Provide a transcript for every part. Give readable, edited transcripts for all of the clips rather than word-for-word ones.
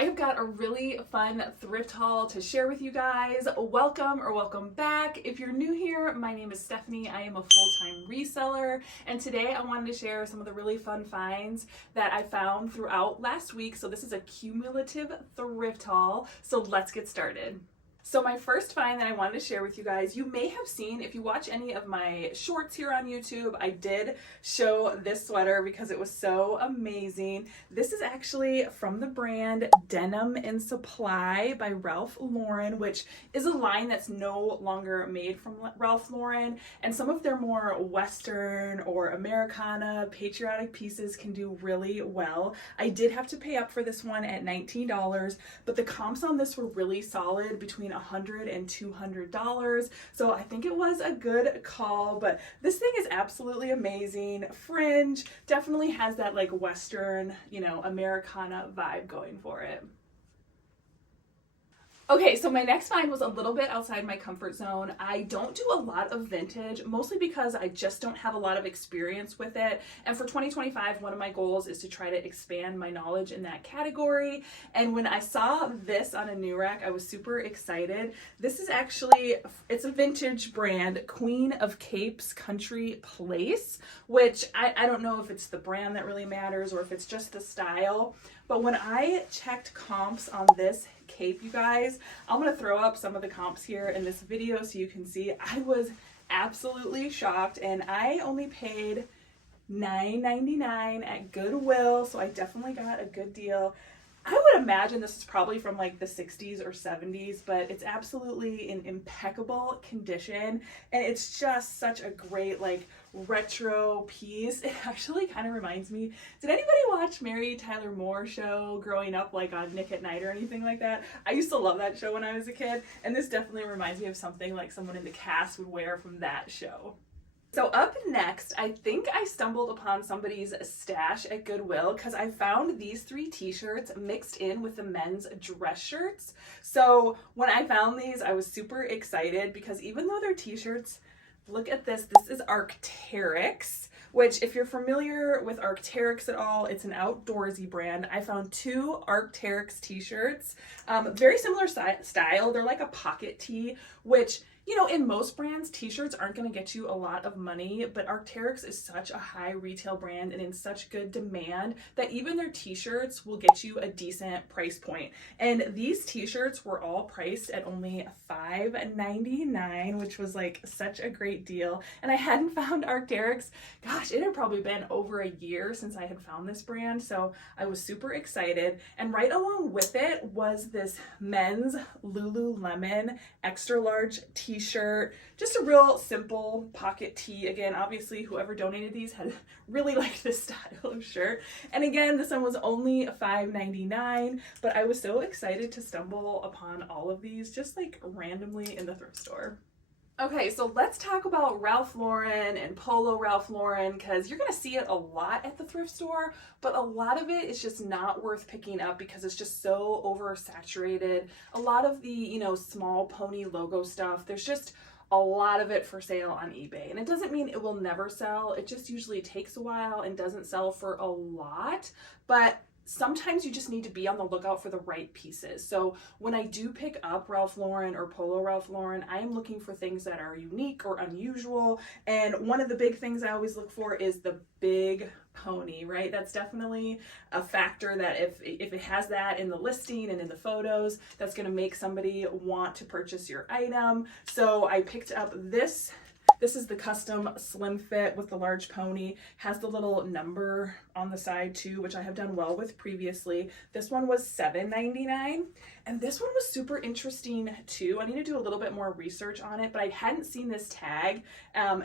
I have got a really fun thrift haul to share with you guys. Welcome or welcome back. If you're new here, my name is Stephanie. I am a full-time reseller, and today I wanted to share some of the really fun finds that I found throughout last week. So this is a cumulative thrift haul. So let's get started. So my first find that I wanted to share with you guys, you may have seen, if you watch any of my shorts here on YouTube, I did show this sweater because it was so amazing. This is actually from the brand Denim in Supply by Ralph Lauren, which is a line that's no longer made from Ralph Lauren, and some of their more Western or Americana patriotic pieces can do really well. I did have to pay up for this one at $19, but the comps on this were really solid, between $100 and $200, so I think it was a good call. But this thing is absolutely amazing. Fringe definitely has that like Western, Americana vibe going for it. Okay, so my next find was a little bit outside my comfort zone. I don't do a lot of vintage, mostly because I just don't have a lot of experience with it. And for 2025, one of my goals is to try to expand my knowledge in that category. And when I saw this on a new rack, I was super excited. This is actually, it's a vintage brand, Queen of Capes Country Place, which I don't know if it's the brand that really matters or if it's just the style. But when I checked comps on this cape, you guys, I'm going to throw up some of the comps here in this video so you can see. I was absolutely shocked, and I only paid $9.99 at Goodwill, so I definitely got a good deal. I would imagine this is probably from like the 60s or 70s, but it's absolutely in impeccable condition, and it's just such a great like retro piece. It actually kind of reminds me, did anybody watch Mary Tyler Moore show growing up, like on Nick at Night or anything like that? I used to love that show when I was a kid, and this definitely reminds me of something like someone in the cast would wear from that show. So up next, I think I stumbled upon somebody's stash at Goodwill because I found these 3 t-shirts mixed in with the men's dress shirts. So when I found these, I was super excited because even though they're t-shirts, look at this. This is Arc'teryx, which if you're familiar with Arc'teryx at all, it's an outdoorsy brand. I found 2 Arc'teryx t-shirts, very similar style. They're like a pocket tee, which in most brands, t-shirts aren't going to get you a lot of money, but Arc'teryx is such a high retail brand and in such good demand that even their t-shirts will get you a decent price point. And these t-shirts were all priced at only $5.99, which was like such a great deal. And I hadn't found Arc'teryx, gosh, it had probably been over a year since I had found this brand, so I was super excited. And right along with it was this men's Lululemon extra large t-shirt, just a real simple pocket tee. Again, obviously whoever donated these had really liked this style of shirt. And again, this one was only $5.99, but I was so excited to stumble upon all of these just like randomly in the thrift store. Okay, so let's talk about Ralph Lauren and Polo Ralph Lauren, because you're going to see it a lot at the thrift store, but a lot of it is just not worth picking up because it's just so oversaturated. A lot of the, small pony logo stuff, there's just a lot of it for sale on eBay. And it doesn't mean it will never sell. It just usually takes a while and doesn't sell for a lot. But sometimes you just need to be on the lookout for the right pieces. So when I do pick up Ralph Lauren or Polo Ralph Lauren, I am looking for things that are unique or unusual. And one of the big things I always look for is the big pony, right? That's definitely a factor that if it has that in the listing and in the photos, that's going to make somebody want to purchase your item. So I picked up this. This is the custom slim fit with the large pony, has the little number on the side too, which I have done well with previously. This one was $7.99, and this one was super interesting too. I need to do a little bit more research on it, but I hadn't seen this tag,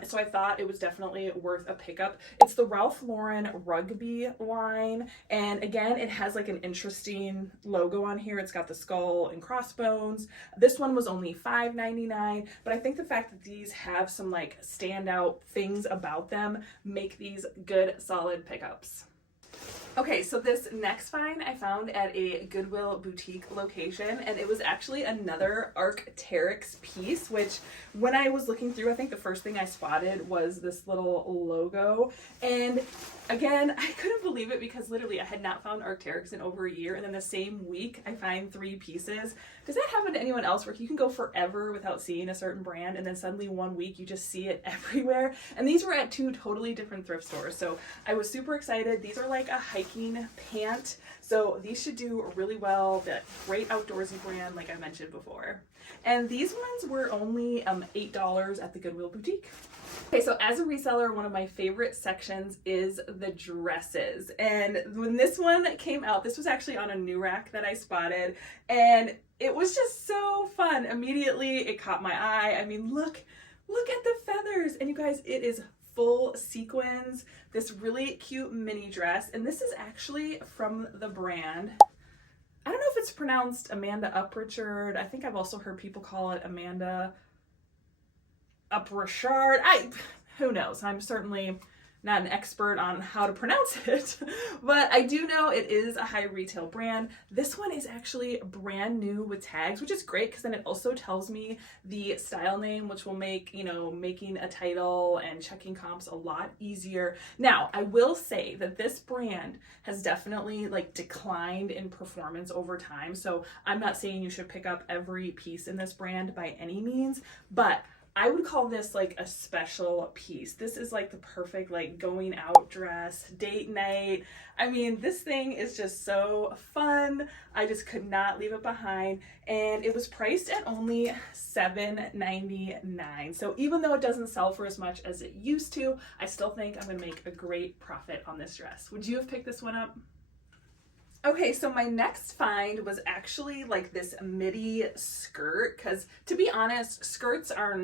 so I thought it was definitely worth a pickup. It's the Ralph Lauren Rugby line, and again, it has like an interesting logo on here. It's got the skull and crossbones. This one was only $5.99, but I think the fact that these have some like standout things about them make these good solid pickups. Okay, so this next find I found at a Goodwill boutique location, and it was actually another Arc'teryx piece, which when I was looking through, I think the first thing I spotted was this little logo. And again, I couldn't believe it because literally I had not found Arc'teryx in over a year, and then the same week I find 3 pieces. Does that happen to anyone else where you can go forever without seeing a certain brand, and then suddenly one week you just see it everywhere? And these were at 2 totally different thrift stores, so I was super excited. These are like a hiking pant, so these should do really well. That great outdoorsy brand like I mentioned before. And these ones were only $8 at the Goodwill boutique. Okay, so as a reseller, one of my favorite sections is the dresses. And when this one came out, this was actually on a new rack that I spotted, and it was just so fun. Immediately, it caught my eye. I mean, look at the feathers. And you guys, it is full sequins, this really cute mini dress. And this is actually from the brand. I don't know if it's pronounced Amanda Uprichard. I think I've also heard people call it Amanda Uprichard. Who knows? I'm certainly not an expert on how to pronounce it, but I do know it is a high retail brand. This one is actually brand new with tags, which is great because then it also tells me the style name, which will make, making a title and checking comps a lot easier. Now, I will say that this brand has definitely declined in performance over time. So I'm not saying you should pick up every piece in this brand by any means, but I would call this a special piece. This is the perfect going out dress, date night. I mean, this thing is just so fun. I just could not leave it behind. And it was priced at only $7.99. So even though it doesn't sell for as much as it used to, I still think I'm gonna make a great profit on this dress. Would you have picked this one up? Okay, so my next find was actually this midi skirt, because to be honest, skirts are,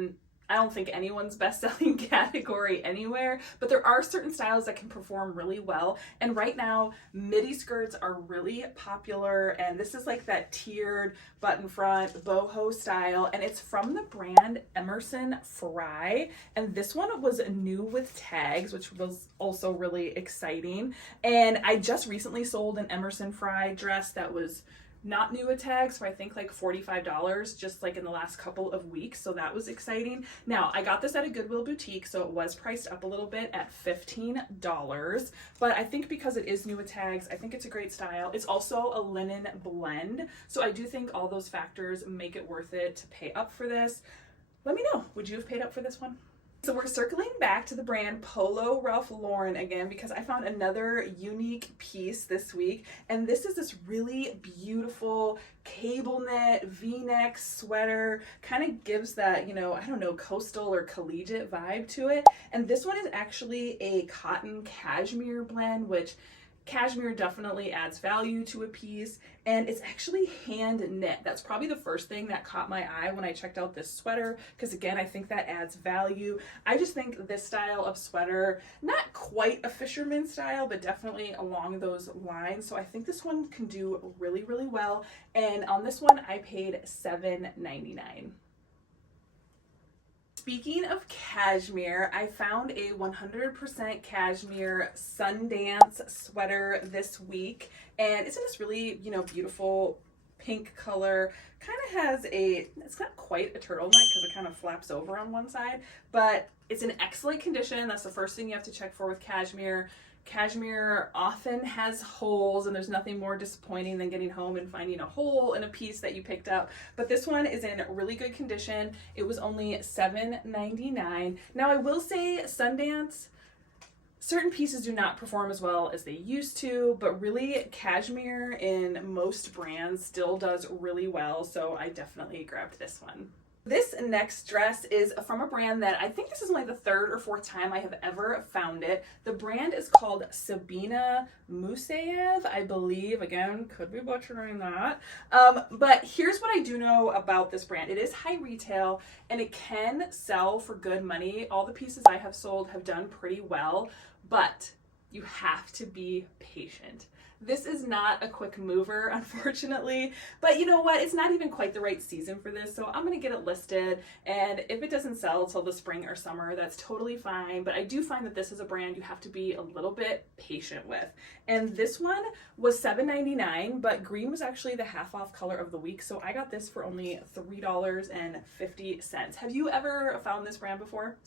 I don't think, anyone's best-selling category anywhere, but there are certain styles that can perform really well. And right now, midi skirts are really popular, and this is that tiered button front boho style, and it's from the brand Emerson Fry. And this one was new with tags, which was also really exciting. And I just recently sold an Emerson Fry dress that was not new with tags for I think $45 just in the last couple of weeks, so that was exciting. Now, I got this at a Goodwill boutique, so it was priced up a little bit at $15, but I think because it is new with tags, I think it's a great style. It's also a linen blend, so I do think all those factors make it worth it to pay up for this. Let me know, would you have paid up for this one? So we're circling back to the brand Polo Ralph Lauren again because I found another unique piece this week, and this is this really beautiful cable knit V-neck sweater. Kind of gives that, I don't know, coastal or collegiate vibe to it. And this one is actually a cotton cashmere blend, which cashmere definitely adds value to a piece, and it's actually hand knit. That's probably the first thing that caught my eye when I checked out this sweater, because again, I think that adds value. I just think this style of sweater, not quite a fisherman style, but definitely along those lines. So I think this one can do really, really well. And on this one, I paid $7.99. Speaking of cashmere, I found a 100% cashmere Sundance sweater this week, and it's in this really, beautiful pink color. Kind of has it's not quite a turtleneck because it kind of flaps over on one side, but it's in excellent condition. That's the first thing you have to check for with cashmere. Cashmere often has holes, and there's nothing more disappointing than getting home and finding a hole in a piece that you picked up. But this one is in really good condition. It was only $7.99. Now, I will say Sundance, certain pieces do not perform as well as they used to, but really cashmere in most brands still does really well, so I definitely grabbed this one. This next dress is from a brand that I think this is the 3rd or 4th time I have ever found it. The brand is called Sabina Musayev, I believe. Again, could be butchering that. But here's what I do know about this brand. It is high retail, and it can sell for good money. All the pieces I have sold have done pretty well, but you have to be patient. This is not a quick mover, unfortunately, but you know what? It's not even quite the right season for this, so I'm gonna get it listed, and if it doesn't sell till the spring or summer, that's totally fine, but I do find that this is a brand you have to be a little bit patient with. And this one was $7.99, but green was actually the half off color of the week, so I got this for only $3.50. Have you ever found this brand before?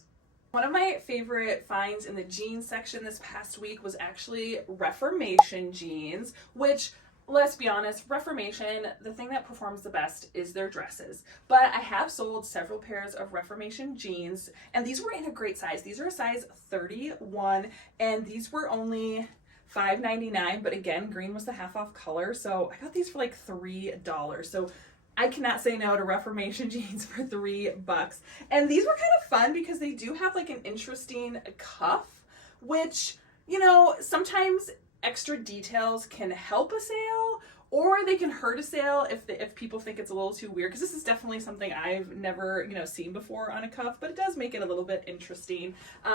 One of my favorite finds in the jeans section this past week was actually Reformation jeans, which, let's be honest, Reformation, the thing that performs the best is their dresses. But I have sold several pairs of Reformation jeans, and these were in a great size. These are a size 31, and these were only $5.99, but again, green was the half off color, so I got these for like $3. So I cannot say no to Reformation jeans for $3. And these were kind of fun because they do have like an interesting cuff, which, you know, sometimes extra details can help a sale or they can hurt a sale if people think it's a little too weird, because this is definitely something I've never, you know, seen before on a cuff, but it does make it a little bit interesting.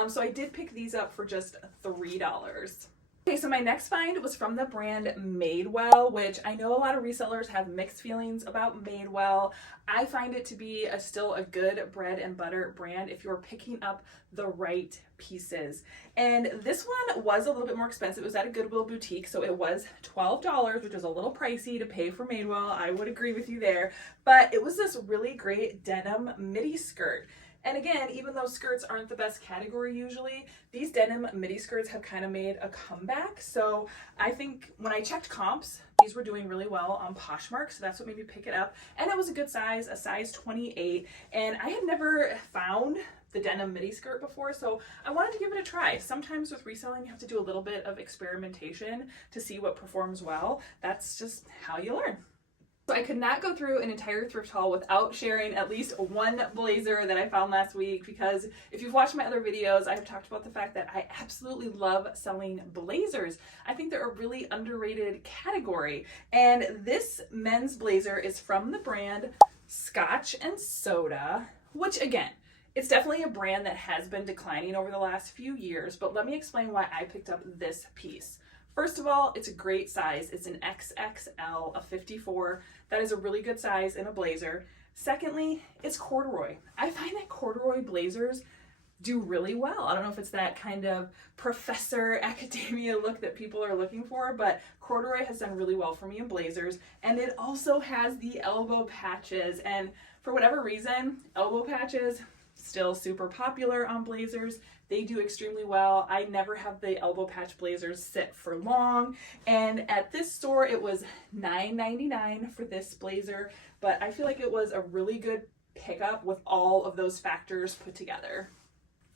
So I did pick these up for just $3. Okay, so my next find was from the brand Madewell, which I know a lot of resellers have mixed feelings about Madewell. I find it to be still a good bread and butter brand if you're picking up the right pieces. And this one was a little bit more expensive. It was at a Goodwill boutique, so it was $12, which was a little pricey to pay for Madewell. I would agree with you there. But it was this really great denim midi skirt. And again, even though skirts aren't the best category usually, these denim midi skirts have kind of made a comeback. So I think when I checked comps, these were doing really well on Poshmark, so that's what made me pick it up. And it was a good size, a size 28. And I had never found the denim midi skirt before, so I wanted to give it a try. Sometimes with reselling, you have to do a little bit of experimentation to see what performs well. That's just how you learn. So I could not go through an entire thrift haul without sharing at least one blazer that I found last week, because if you've watched my other videos, I have talked about the fact that I absolutely love selling blazers. I think they're a really underrated category. And this men's blazer is from the brand Scotch Soda, which again, it's definitely a brand that has been declining over the last few years, but let me explain why I picked up this piece. First of all, it's a great size. It's an XXL, a 54. That is a really good size in a blazer. Secondly, it's corduroy. I find that corduroy blazers do really well. I don't know if it's that kind of professor academia look that people are looking for, but corduroy has done really well for me in blazers. And it also has the elbow patches. And for whatever reason, elbow patches still super popular on blazers. They do extremely well. I never have the elbow patch blazers sit for long. And at this store, it was $9.99 for this blazer, but I feel like it was a really good pickup with all of those factors put together.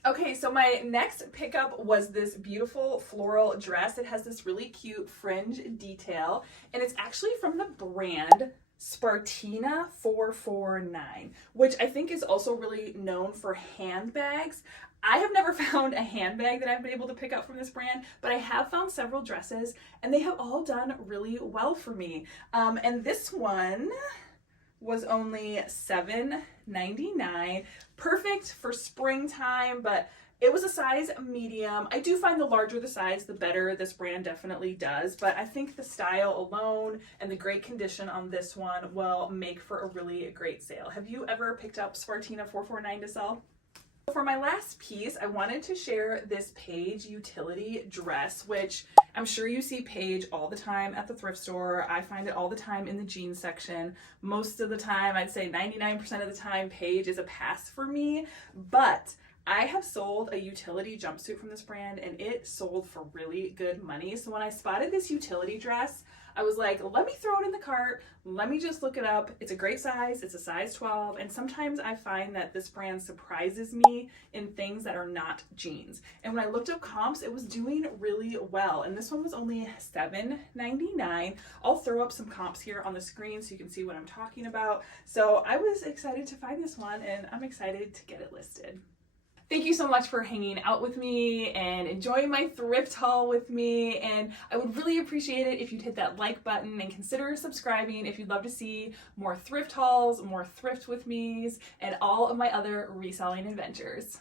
Okay, so my next pickup was this beautiful floral dress. It has this really cute fringe detail, and it's actually from the brand Spartina 449, which I think is also really known for handbags. I have never found a handbag that I've been able to pick up from this brand, but I have found several dresses, and they have all done really well for me. And this one was only $7.99, perfect for springtime, but it was a size medium. I do find the larger the size, the better. This brand definitely does, but I think the style alone and the great condition on this one will make for a really great sale. Have you ever picked up Spartina 449 to sell? For my last piece, I wanted to share this Paige utility dress, which I'm sure you see Paige all the time at the thrift store. I find it all the time in the jeans section. Most of the time, I'd say 99% of the time, Paige is a pass for me, but I have sold a utility jumpsuit from this brand, and it sold for really good money. So when I spotted this utility dress, I was like, let me throw it in the cart. Let me just look it up. It's a great size. It's a size 12. And sometimes I find that this brand surprises me in things that are not jeans. And when I looked up comps, it was doing really well. And this one was only $7.99. I'll throw up some comps here on the screen so you can see what I'm talking about. So I was excited to find this one, and I'm excited to get it listed. Thank you so much for hanging out with me and enjoying my thrift haul with me. And I would really appreciate it if you'd hit that like button and consider subscribing if you'd love to see more thrift hauls, more thrift with me's, and all of my other reselling adventures.